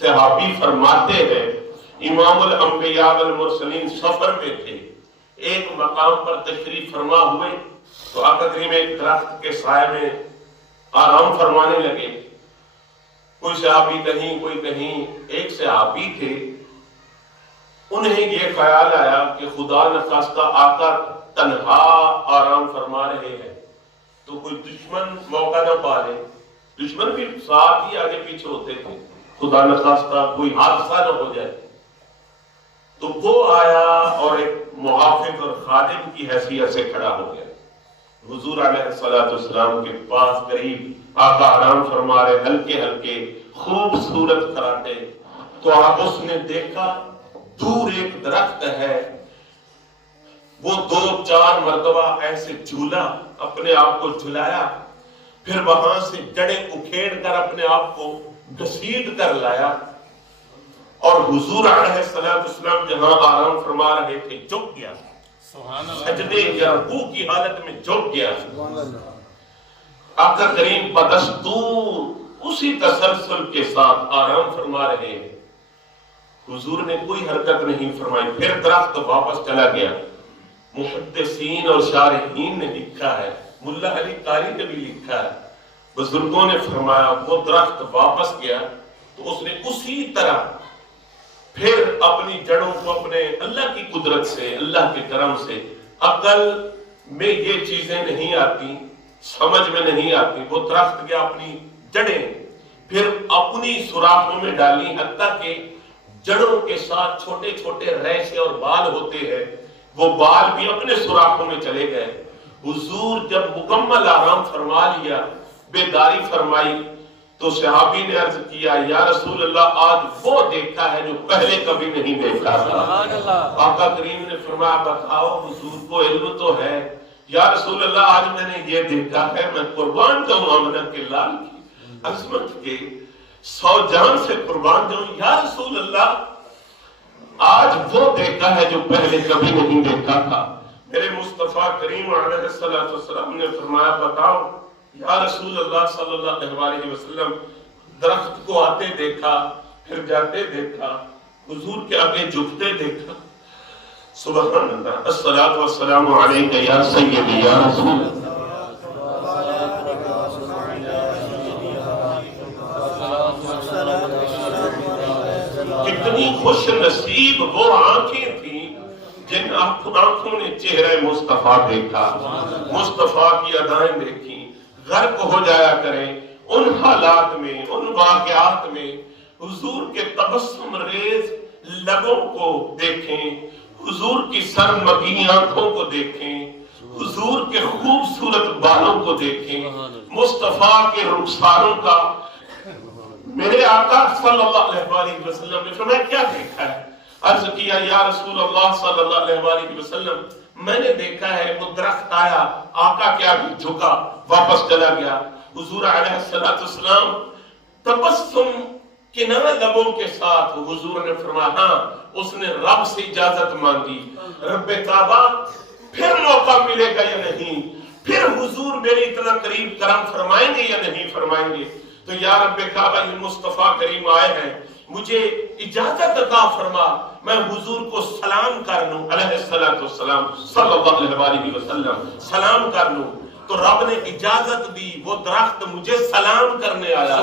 صحابی فرماتے ہیں امام الانبیاء والمرسلین سفر میں تھے، ایک مقام پر تشریف فرما ہوئے تو آقا کریم ایک درخت کے سائے میں آرام فرمانے لگے۔ کوئی صحابی کہیں کوئی کہیں، ایک صحابی تھے، انہیں یہ خیال آیا کہ خدا نخواستہ آقا تنہا آرام فرما رہے ہیں تو کوئی دشمن موقع نہ پا لے، دشمن بھی ساتھ ہی آگے پیچھے ہوتے تھے، خدا نخواستہ کوئی حادثہ نہ ہو جائے۔ تو وہ آیا اور ایک محافظ اور خادم کی حیثیت سے کھڑا ہو گیا، حضور علیہ السلام کے پاس قریب آقا آرام فرما رہے، ہلکے ہلکے خوبصورت کراٹے۔ تو آپ اس نے دیکھا دور ایک درخت ہے، وہ 2-4 مرتبہ ایسے جھولا، اپنے آپ کو جھلایا، پھر وہاں سے جڑیں اکھیڑ کر اپنے آپ کو گھسیٹ کر لایا، اور حضور علیہ السلام جہاں آرام فرما رہے تھے جھک گیا، سجدے یا رکوع کی حالت میں جھک گیا۔ آقا کریم بدستور اسی تسلسل کے ساتھ آرام فرما رہے ہیں، حضور نے کوئی حرکت نہیں فرمائی، پھر درخت واپس چلا گیا۔ محدثین اور شارحین نے لکھا ہے، ملا علی قاری نے بھی لکھا ہے، بزرگوں نے فرمایا وہ درخت واپس گیا تو اس نے اسی طرح پھر اپنی جڑوں کو اپنے اللہ کی قدرت سے، اللہ کے کرم سے، عقل میں یہ چیزیں نہیں آتی، سمجھ میں نہیں آتی، وہ درخت گیا اپنی جڑیں پھر اپنی سوراخوں میں ڈالی، حتیٰ کہ جڑوں کے ساتھ چھوٹے چھوٹے ریشے اور بال ہوتے ہیں، وہ بال بھی اپنے سوراخوں میں چلے گئے۔ حضور جب مکمل آرام فرما لیا، بیداری فرمائی، تو صحابی نے عرض کیا یا رسول اللہ آج وہ دیکھا ہے جو پہلے کبھی نہیں دیکھا تھا۔ آقا کریم نے فرمایا بتاؤ حضور کو علم تو ہے۔ یا رسول اللہ آج میں نے یہ دیکھا ہے، میں قربان جاؤں آمنہ کے لال کی عظمت کے 100 جان سے قربان جاؤں۔ یا رسول اللہ آج وہ دیکھا ہے جو پہلے کبھی نہیں دیکھا تھا۔ میرے مصطفیٰ کریم علیہ السلام نے فرمایا بتاؤ یا رسول اللہ صلی اللہ علیہ وسلم درخت کو آتے دیکھا، پھر جاتے دیکھا، حضور کے آگے جھکتے دیکھا۔ سبحان اللہ، الصلاۃ والسلام علیک یا سیدی یا رسول اللہ۔ کتنی خوش نصیب وہ آنکھیں تھیں جن آنکھوں نے چہرہ مصطفیٰ دیکھا، مصطفیٰ کی ادائیں دیکھی۔ غرق ہو جایا کریں ان حالات میں، ان واقعات میں، حضور کے تبسم ریز لبوں کو دیکھیں، حضور کی سرمگی آنکھوں کو دیکھیں، حضور کے خوبصورت بالوں کو دیکھیں، مصطفیٰ کے رخساروں کا۔ میرے آقا صلی اللہ علیہ وسلم نے فرمایا کیا دیکھا ہے؟ عرض کیا یا رسول اللہ صلی اللہ علیہ وسلم میں نے دیکھا ہے وہ درخت آیا، آقا کے آگے جھکا، واپس چلا گیا۔ حضور علیہ السلام تبسم کنارہ لبوں کے ساتھ حضور نے فرمایا ہاں اس نے رب سے اجازت مانگی، رب کعبہ پھر موقع ملے گا یا نہیں، پھر حضور میرے اتنا قریب کرم فرمائیں گے یا نہیں فرمائیں گے؟ تو یا رب کعبہ یہ مصطفیٰ کریم آئے ہیں، مجھے اجازت عطا فرما میں حضور کو سلام کر لوں، علیہ السلام صلی اللہ علیہ وسلم سلام کر لوں۔ تو رب نے اجازت دی، وہ درخت مجھے سلام کرنے آیا۔